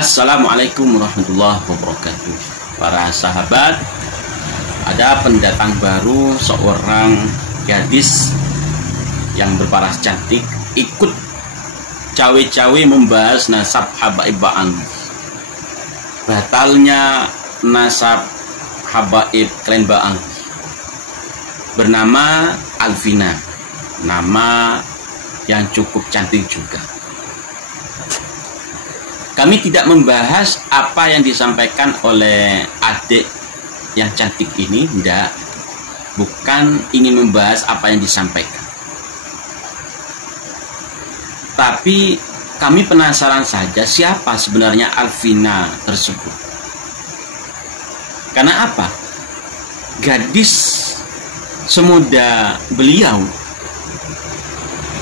Assalamualaikum warahmatullahi wabarakatuh. Para sahabat, ada pendatang baru, seorang gadis yang berparas cantik ikut cawe-cawe membahas nasab habaib Ba'ang. Batalnya nasab habaib klan Ba'ang bernama Alvina, nama yang cukup cantik juga. Kami tidak membahas apa yang disampaikan oleh adik yang cantik ini, tidak. Bukan ingin membahas apa yang disampaikan. Tapi kami penasaran saja siapa sebenarnya Alvina tersebut. Karena apa? Gadis semuda beliau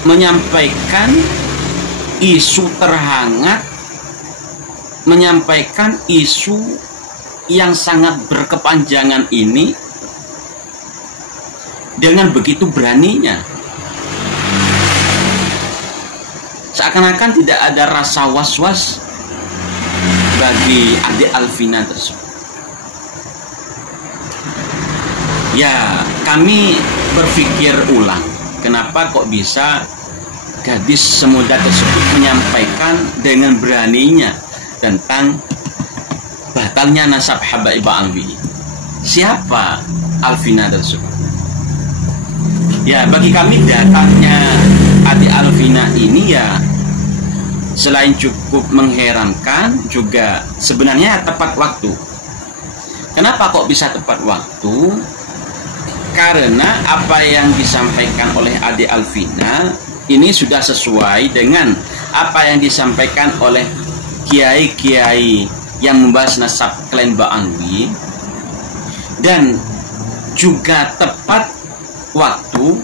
menyampaikan isu terhangat, menyampaikan isu yang sangat berkepanjangan ini dengan begitu beraninya. Seakan-akan tidak ada rasa was-was bagi adik Alvina tersebut. Ya, kami berpikir ulang, kenapa kok bisa gadis semuda tersebut menyampaikan dengan beraninya tentang batalnya nasab habaib Ba'ang. Siapa Alvina tersebut? Ya, bagi kami datangnya adik Alvina ini ya selain cukup mengherankan, juga sebenarnya tepat waktu. Kenapa kok bisa tepat waktu? Karena apa yang disampaikan oleh adik Alvina ini sudah sesuai dengan apa yang disampaikan oleh kiai-kiai yang membahas nasab klan Ba'ang, dan juga tepat waktu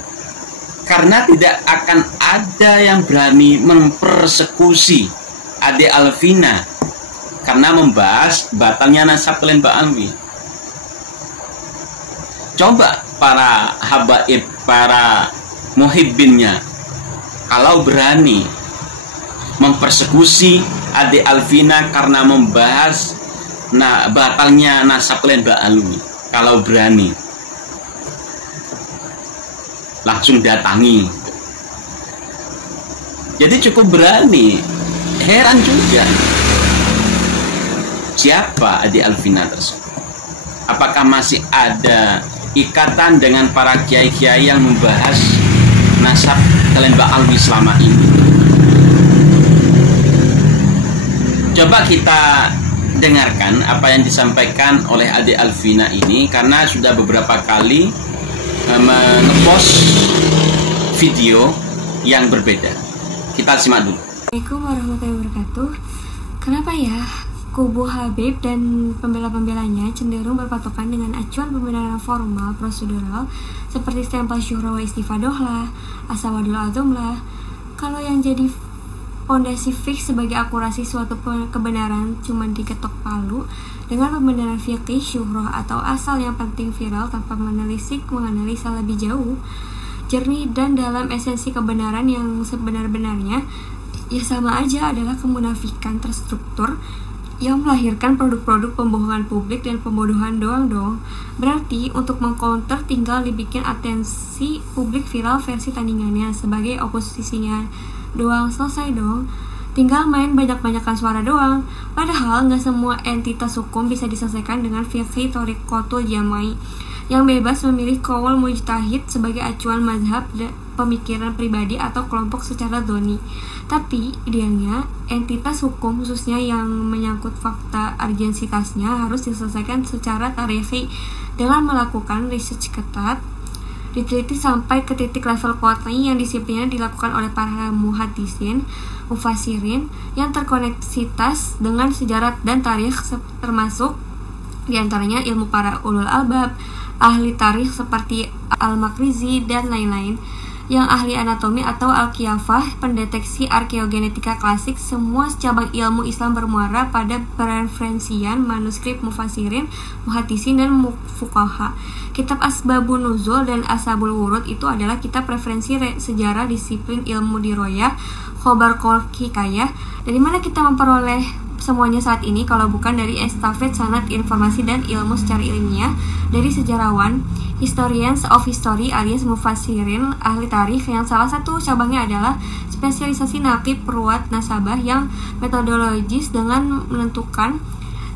karena tidak akan ada yang berani mempersekusi adik Alvina karena membahas batalnya nasab klan Ba'ang. Coba para habaib, para muhibbinnya, kalau berani mempersekusi adik Alvina karena membahas batalnya nasab klan Ba'ang, kalau berani langsung datangi. Jadi cukup berani. Heran juga, siapa adik Alvina tersebut? Apakah masih ada ikatan dengan para kiai-kiai yang membahas nasab klan Ba'ang selama ini? Coba kita dengarkan apa yang disampaikan oleh adik Alvina ini, karena sudah beberapa kali ngepost video yang berbeda. Kita simak dulu. Assalamualaikum warahmatullahi wabarakatuh. Kenapa ya kubu Habib dan pembela-pembelanya cenderung berpatokan dengan acuan pembenaran formal prosedural seperti stempel syuhra wa istifadoh lah, asawadul azam lah, kalau yang jadi fondasi fix sebagai akurasi suatu kebenaran cuma diketok palu dengan pembenaran fikih syuhroh atau asal yang penting viral tanpa menelisik menganalisa lebih jauh, jernih dan dalam esensi kebenaran yang sebenar-benarnya, ya sama aja adalah kemunafikan terstruktur yang melahirkan produk-produk pembohongan publik dan pembodohan doang dong. Berarti untuk mengcounter tinggal dibikin atensi publik viral versi tandingannya sebagai oposisinya doang, selesai dong. Tinggal main banyak-banyakan suara doang. Padahal nggak semua entitas hukum bisa diselesaikan dengan fikih thoriqatul jamai yang bebas memilih qaul mujtahid sebagai acuan mazhab pemikiran pribadi atau kelompok secara dhoni. Tapi idealnya entitas hukum khususnya yang menyangkut fakta urgensitasnya harus diselesaikan secara tarikhi dengan melakukan research ketat, diteliti sampai ke titik level qat'i yang disiplinnya dilakukan oleh para muhaddisin, mufasirin yang terkoneksitas dengan sejarah dan tarikh, termasuk diantaranya ilmu para ulul albab, ahli tarikh seperti Al-Makrizi dan lain-lain, yang ahli anatomi atau al-qiyafah, pendeteksi arkeogenetika klasik. Semua cabang ilmu Islam bermuara pada preferensian manuskrip mufasirin, muhaddisin, dan fuqaha. Kitab Asbabun Nuzul dan Ashabul Wurud itu adalah kitab referensi sejarah disiplin ilmu diroyah, khobar kol hikayah. Dari mana kita memperoleh semuanya saat ini kalau bukan dari estafet sanad informasi dan ilmu secara ilmiah dari sejarawan, historians of history alias mufassirin, ahli tarikh yang salah satu cabangnya adalah spesialisasi naqib ruwat nasabah yang metodologis dengan menentukan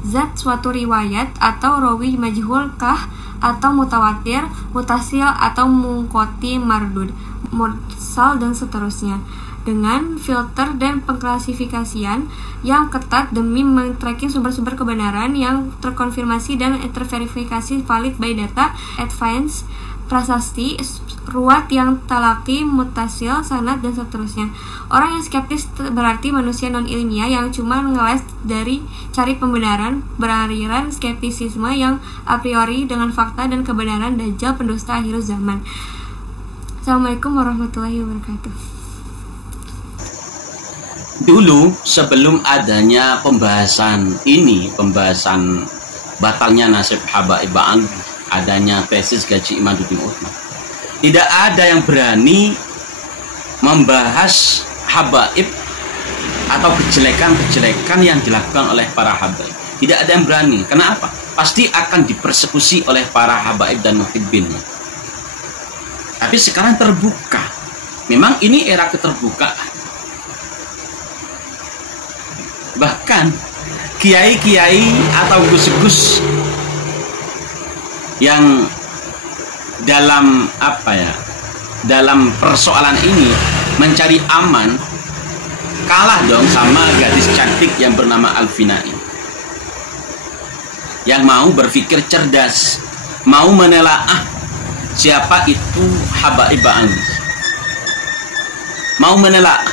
zat suatu riwayat atau rawi majhul kah atau mutawatir, mutasil atau mungkoti mardud, mursal dan seterusnya dengan filter dan pengklasifikasian yang ketat demi men-tracking sumber-sumber kebenaran yang terkonfirmasi dan terverifikasi valid by data, advance, prasasti, ruwat yang talaki, mutasil, sanad, dan seterusnya. Orang yang skeptis berarti manusia non-ilmiah yang cuma ngeles dari cari pembenaran, beraliran skeptisisme yang a priori dengan fakta dan kebenaran dajjal pendusta akhir zaman. Assalamualaikum warahmatullahi wabarakatuh. Dulu sebelum adanya pembahasan batalnya nasib habaib ba'an, adanya tesis Gaji Imaduddin Uthman, tidak ada yang berani membahas habaib atau kejelekan-kejelekan yang dilakukan oleh para habaib. Tidak ada yang berani. Kenapa? Pasti akan dipersekusi oleh para habaib dan muhibbin. Tapi sekarang terbuka. Memang ini era keterbukaan. Bahkan kiai-kiai atau gus-gus yang dalam persoalan ini mencari aman kalah dong sama gadis cantik yang bernama Alfina ini, yang mau berpikir cerdas, mau menelaah siapa itu habaib ba'an, mau menelaah.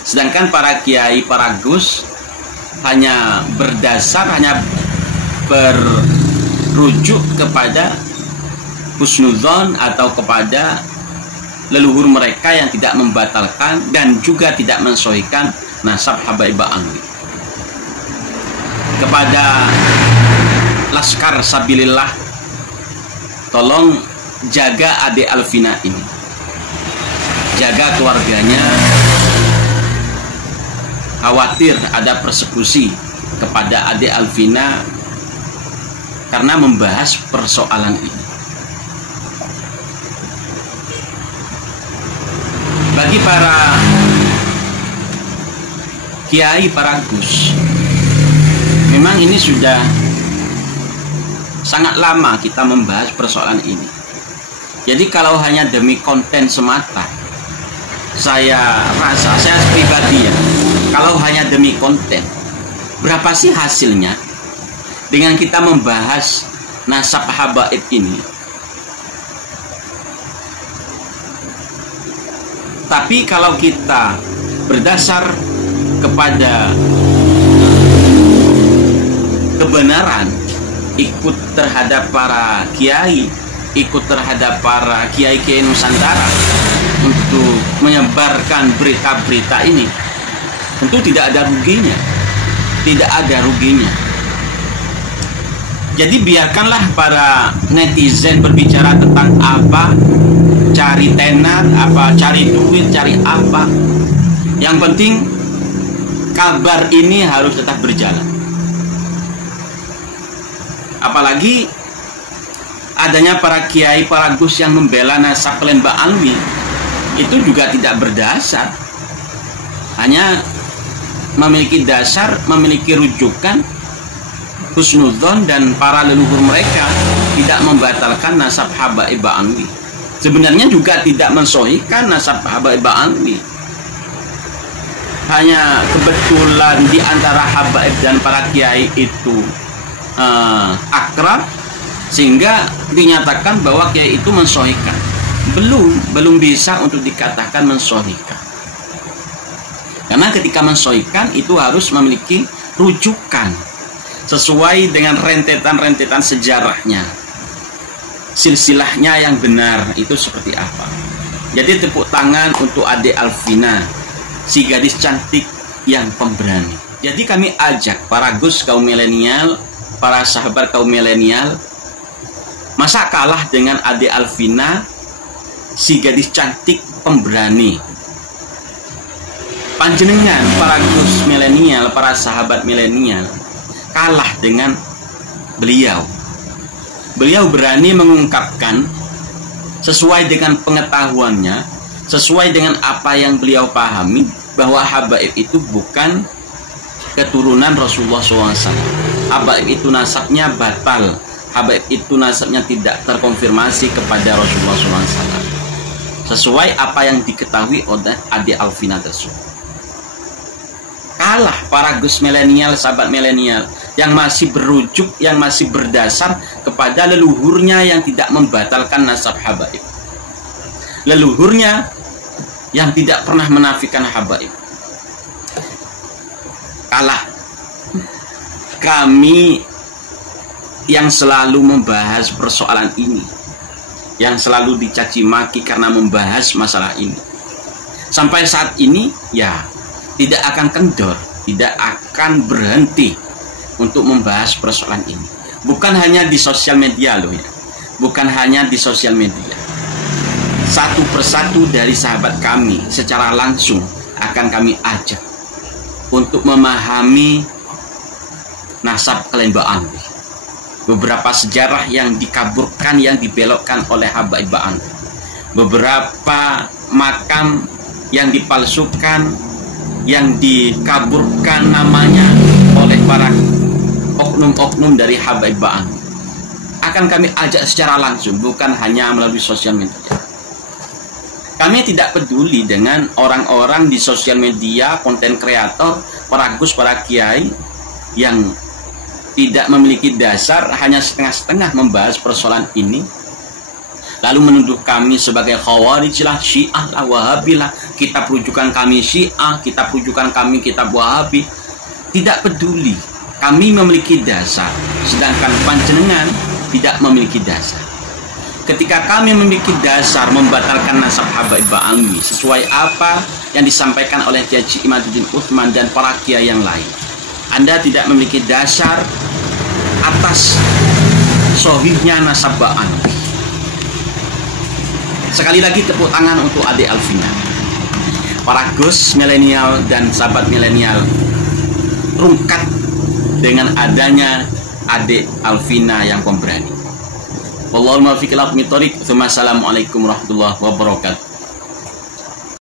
Sedangkan para kiai, para gus hanya berrujuk kepada husnudzon atau kepada leluhur mereka yang tidak membatalkan dan juga tidak mensahihkan nasab habaib ba'an. Kepada Laskar Sabilillah, tolong jaga adik Alfina ini, jaga keluarganya. Khawatir ada persekusi kepada adik Alfina karena membahas persoalan ini. Bagi para kiai, para gus, memang ini sudah sangat lama kita membahas persoalan ini. Jadi kalau hanya demi konten semata, saya pribadi ya, kalau hanya demi konten, berapa sih hasilnya dengan kita membahas nasab habaib ini? Tapi kalau kita berdasar kepada kebenaran, ikut terhadap para kiai, ikut terhadap para kiai-kiai Nusantara untuk menyebarkan berita-berita ini, tentu tidak ada ruginya. Tidak ada ruginya. Jadi biarkanlah para netizen berbicara tentang apa, cari tenar, apa, cari duit, cari apa. Yang penting kabar ini harus tetap berjalan. Apalagi adanya para kiai, para gus yang membela nasab klan Ba'alwi, itu juga tidak berdasar. Hanya memiliki dasar, memiliki rujukan husnudzon dan para leluhur mereka tidak membatalkan nasab habaib ba'alwi. Sebenarnya juga tidak mensahihkan nasab habaib ba'alwi. Hanya kebetulan di antara habaib dan para kiai itu akrab, sehingga dinyatakan bahwa kiai itu mensahihkan. Belum bisa untuk dikatakan mensahihkan. Karena ketika mensahihkan itu harus memiliki rujukan sesuai dengan rentetan-rentetan sejarahnya, silsilahnya yang benar itu seperti apa. Jadi tepuk tangan untuk adik Alfina, si gadis cantik yang pemberani. Jadi kami ajak para gus kaum milenial, para sahabat kaum milenial, masa kalah dengan adik Alfina, si gadis cantik pemberani. panjenengan para Gus milenial, para sahabat milenial kalah dengan beliau. Beliau berani mengungkapkan sesuai dengan pengetahuannya, sesuai dengan apa yang beliau pahami, bahwa habaib itu bukan keturunan Rasulullah SAW. Habaib itu nasabnya batal. Habaib itu nasabnya tidak terkonfirmasi kepada Rasulullah SAW. Sesuai apa yang diketahui oleh Ade Alvina tersebut. Kalah para Gus milenial, sahabat milenial yang masih berujuk, yang masih berdasar kepada leluhurnya yang tidak membatalkan nasab habaib. Leluhurnya yang tidak pernah menafikan habaib. Kalah. Kami yang selalu membahas persoalan ini, yang selalu dicaci maki karena membahas masalah ini, sampai saat ini ya tidak akan kendor, tidak akan berhenti untuk membahas persoalan ini. Bukan hanya di sosial media loh ya, bukan hanya di sosial media. Satu persatu dari sahabat kami secara langsung akan kami ajak untuk memahami nasab Kelenbaan. Beberapa sejarah yang dikaburkan, yang dibelokkan oleh habaib Ba'an. Beberapa makam yang dipalsukan, yang dikaburkan namanya oleh para oknum-oknum dari habaib Ba'an. Akan kami ajak secara langsung, bukan hanya melalui sosial media. Kami tidak peduli dengan orang-orang di sosial media, konten kreator, para gus, para kiai yang tidak memiliki dasar, hanya setengah-setengah membahas persoalan ini, lalu menuduh kami sebagai khawarij lah, syiah lah, wahabi lah, kitab rujukan kami syiah, kitab rujukan kami kitab wahabi. Tidak peduli, kami memiliki dasar, sedangkan panjenengan tidak memiliki dasar. Ketika kami memiliki dasar membatalkan nasab habaib Ba'awi sesuai apa yang disampaikan oleh Kiai Imaduddin Utsman dan para kiai yang lain, Anda tidak memiliki dasar atas sohihnya nasab Ba'awi. Sekali lagi tepuk tangan untuk Ade Alvina. Para Gus milenial dan sahabat milenial rungkat dengan adanya Ade Alvina yang pemberani. Wallahul muwaffiq ila aqwamit thoriq. Assalamualaikum warahmatullahi wabarakatuh.